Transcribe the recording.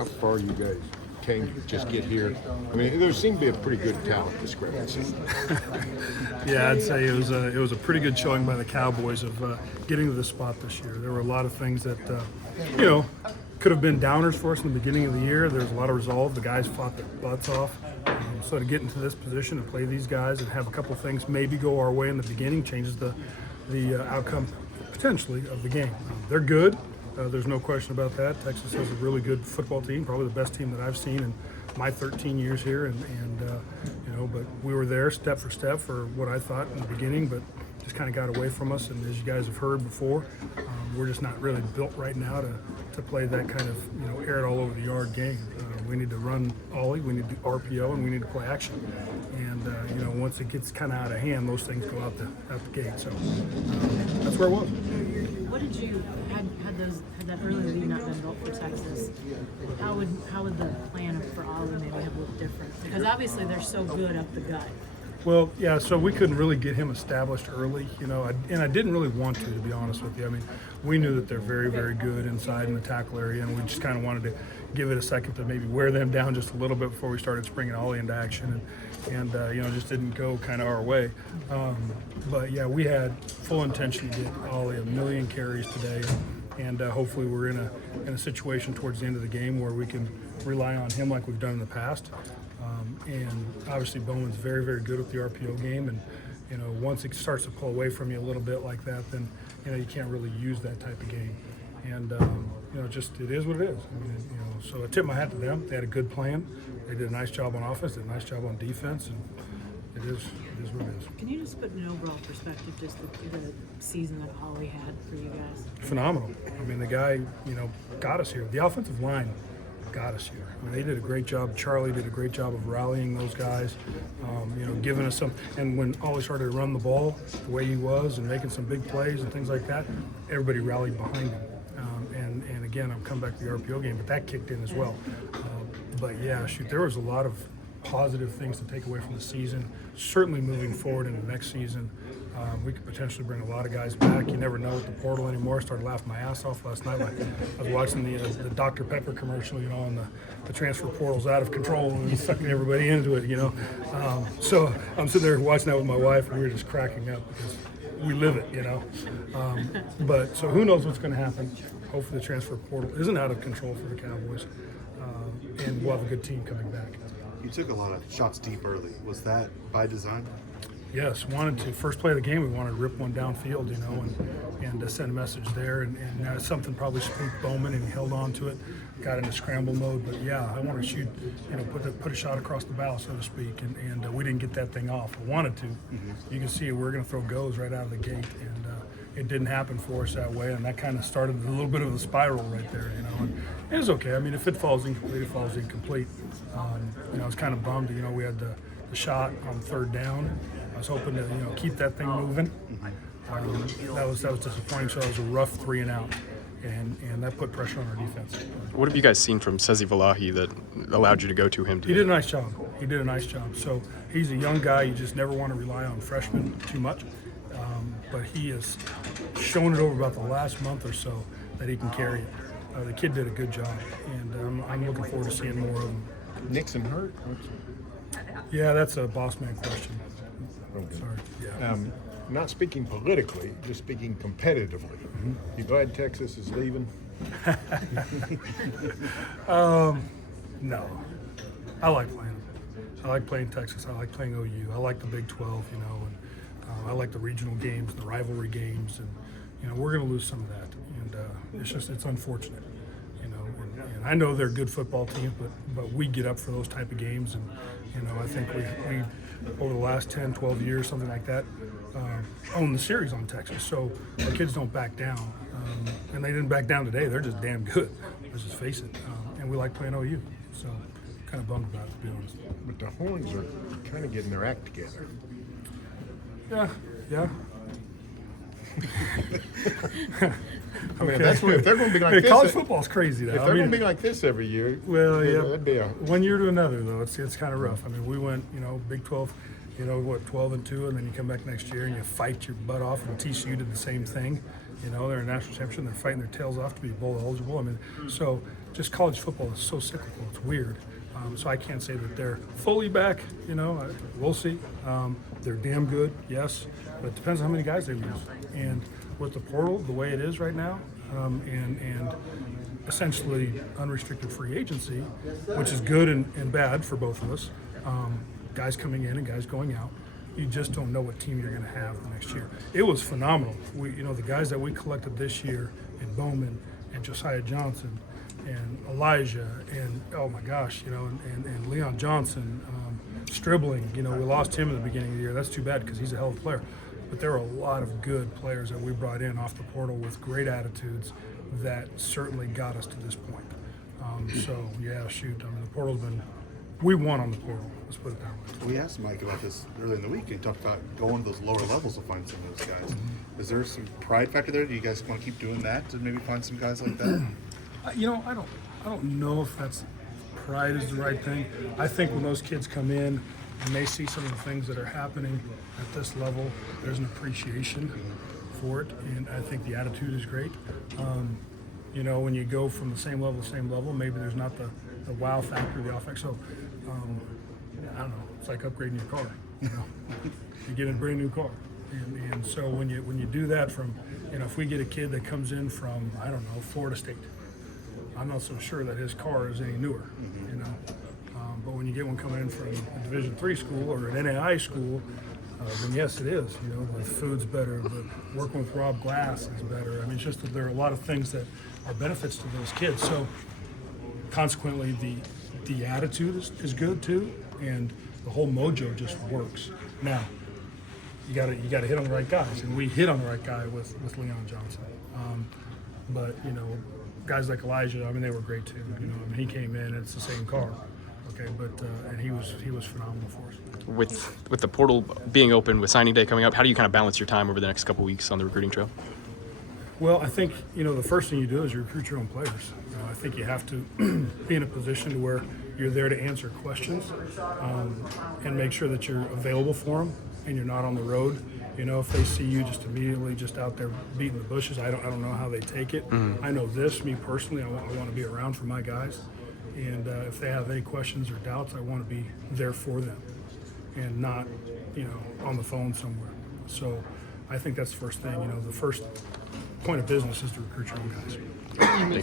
how far you guys came to just get here. I mean, there seemed to be a pretty good talent discrepancy. Yeah, I'd say it was a pretty good showing by the Cowboys of getting to this spot this year. There were a lot of things that could have been downers for us in the beginning of the year. There was a lot of resolve. The guys fought their butts off. So to get into this position and play these guys and have a couple things maybe go our way in the beginning changes the outcome potentially of the game. They're good. There's no question about that. Texas has a really good football team, probably the best team that I've seen in my 13 years here, but we were there step for step for what I thought in the beginning, but just kind of got away from us. And as you guys have heard before, we're just not really built right now to play that kind of air it all over the yard game. We need to run ollie, we need to do RPO, and we need to play action. And once it gets kind of out of hand, those things go out the gate. So that's where it was. What did you had that early lead not been built for Texas? How would the plan for Ollie maybe have looked different? Because obviously they're so good up the gut. Well, yeah, so we couldn't really get him established early, and I didn't really want to be honest with you. I mean, we knew that they're very, very good inside in the tackle area, and we just kind of wanted to give it a second to maybe wear them down just a little bit before we started springing Ollie into action, and just didn't go kind of our way. But yeah, we had full intention to get Ollie a million carries today, and hopefully we're in a situation towards the end of the game where we can rely on him like we've done in the past. And obviously Bowman's very, very good with the RPO game, and once it starts to pull away from you a little bit like that, then you can't really use that type of game. And just it is what it is. I mean, so I tip my hat to them. They had a good plan. They did a nice job on offense, did a nice job on defense, and it is what it is. Can you just put an overall perspective, just the season that Ollie had for you guys? Phenomenal. I mean, the guy got us here. The offensive line got us here. I mean, they did a great job. Charlie did a great job of rallying those guys, giving us some. And when Ollie started to run the ball the way he was and making some big plays and things like that, everybody rallied behind him. And again, I'm coming back to the RPO game, but that kicked in as well. But yeah, there was a lot of positive things to take away from the season. Certainly moving forward into next season, we could potentially bring a lot of guys back. You never know with the portal anymore. I started laughing my ass off last night. I was watching the Dr. Pepper commercial, and the transfer portal's out of control and sucking everybody into it, So I'm sitting there watching that with my wife, and we were just cracking up because we live it, But so who knows what's going to happen. Hopefully the transfer portal isn't out of control for the Cowboys, and we'll have a good team coming back. You took a lot of shots deep early. Was that by design? Yes, wanted to. First play of the game, we wanted to rip one downfield, and send a message there. And that's something probably spooked Bowman, and he held on to it, got into scramble mode. But yeah, I want to shoot, put a shot across the bow, so to speak. And we didn't get that thing off. I wanted to. Mm-hmm. You can see we're going to throw goes right out of the gate, and it didn't happen for us that way. And that kind of started a little bit of the spiral right there, And it was okay. I mean, if it falls incomplete, it falls incomplete. I was kind of bummed. We had the shot on third down. I was hoping to keep that thing moving. That was disappointing. So it was a rough 3 and out, and that put pressure on our defense. What have you guys seen from Sezi Valahi that allowed you to go to him today? He did a nice job. So he's a young guy. You just never want to rely on freshmen too much. But he has shown it over about the last month or so that he can carry it. The kid did a good job, and I'm looking forward to seeing more of him. Nixon hurt? Yeah, that's a boss man question. Okay. Sorry. Yeah. Not speaking politically, just speaking competitively. Mm-hmm. You glad Texas is leaving? No. I like playing them. I like playing Texas. I like playing OU. I like the Big 12, and I like the regional games, the rivalry games, and we're going to lose some of that. And it's unfortunate. And I know they're a good football team, but we get up for those type of games, and I think we over the last 10, 12 years, something like that, own the series on Texas. So our kids don't back down, and they didn't back down today. They're just damn good. Let's just face it. And we like playing OU, so kind of bummed about it, to be honest. But the Horns are kind of getting their act together. Yeah. I mean, if they're going to be like this, college football's crazy though. If they're going to be like this every year, well, yeah, that'd be one year to another though. It's kind of rough. I mean, we went, Big 12, 12-2, and then you come back next year and you fight your butt off. And TCU did the same thing. They're a national championship. They're fighting their tails off to be bowl eligible. I mean, so just college football is so cyclical. It's weird. So I can't say that they're fully back. We'll see. They're damn good, yes, but it depends on how many guys they lose. And with the portal the way it is right now, and essentially unrestricted free agency, which is good and bad for both of us. Guys coming in and guys going out. You just don't know what team you're going to have the next year. It was phenomenal. The guys that we collected this year, and Bowman and Josiah Johnson and Elijah and oh my gosh, and Leon Johnson, Stribling. We lost him in the beginning of the year. That's too bad because he's a hell of a player. But there are a lot of good players that we brought in off the portal with great attitudes that certainly got us to this point. The portal's been. We won on the portal. Let's put it that way. We asked Mike about this earlier in the week, and he talked about going to those lower levels to find some of those guys. Is there some pride factor there? Do you guys want to keep doing that to maybe find some guys like that? I don't know if that's pride is the right thing. I think when those kids come in and they see some of the things that are happening at this level, there's an appreciation for it, and I think the attitude is great. When you go from the same level, maybe there's not the wow factor, the offense. So, I don't know. It's like upgrading your car. You get a brand new car, and so when you do that from, if we get a kid that comes in from, I don't know, Florida State, I'm not so sure that his car is any newer. But when you get one coming in from a Division III school or an NAI school, then yes, it is. The food's better, the working with Rob Glass is better. I mean, it's just that there are a lot of things that are benefits to those kids. So consequently, the attitude is good too, and the whole mojo just works. Now, you got to hit on the right guys, and we hit on the right guy with Leon Johnson. But guys like Elijah, I mean, they were great too. He came in, it's the same car. Okay, but and he was phenomenal for us. With the portal being open, with signing day coming up, how do you kind of balance your time over the next couple weeks on the recruiting trail? Well, I think the first thing you do is you recruit your own players. I think you have to be in a position to where you're there to answer questions and make sure that you're available for them and you're not on the road. If they see you just immediately just out there beating the bushes, I don't know how they take it. I know this, me personally, I want to be around for my guys. And if they have any questions or doubts, I want to be there for them and not, on the phone somewhere. So I think that's the first thing. The first point of business is to recruit your own guys.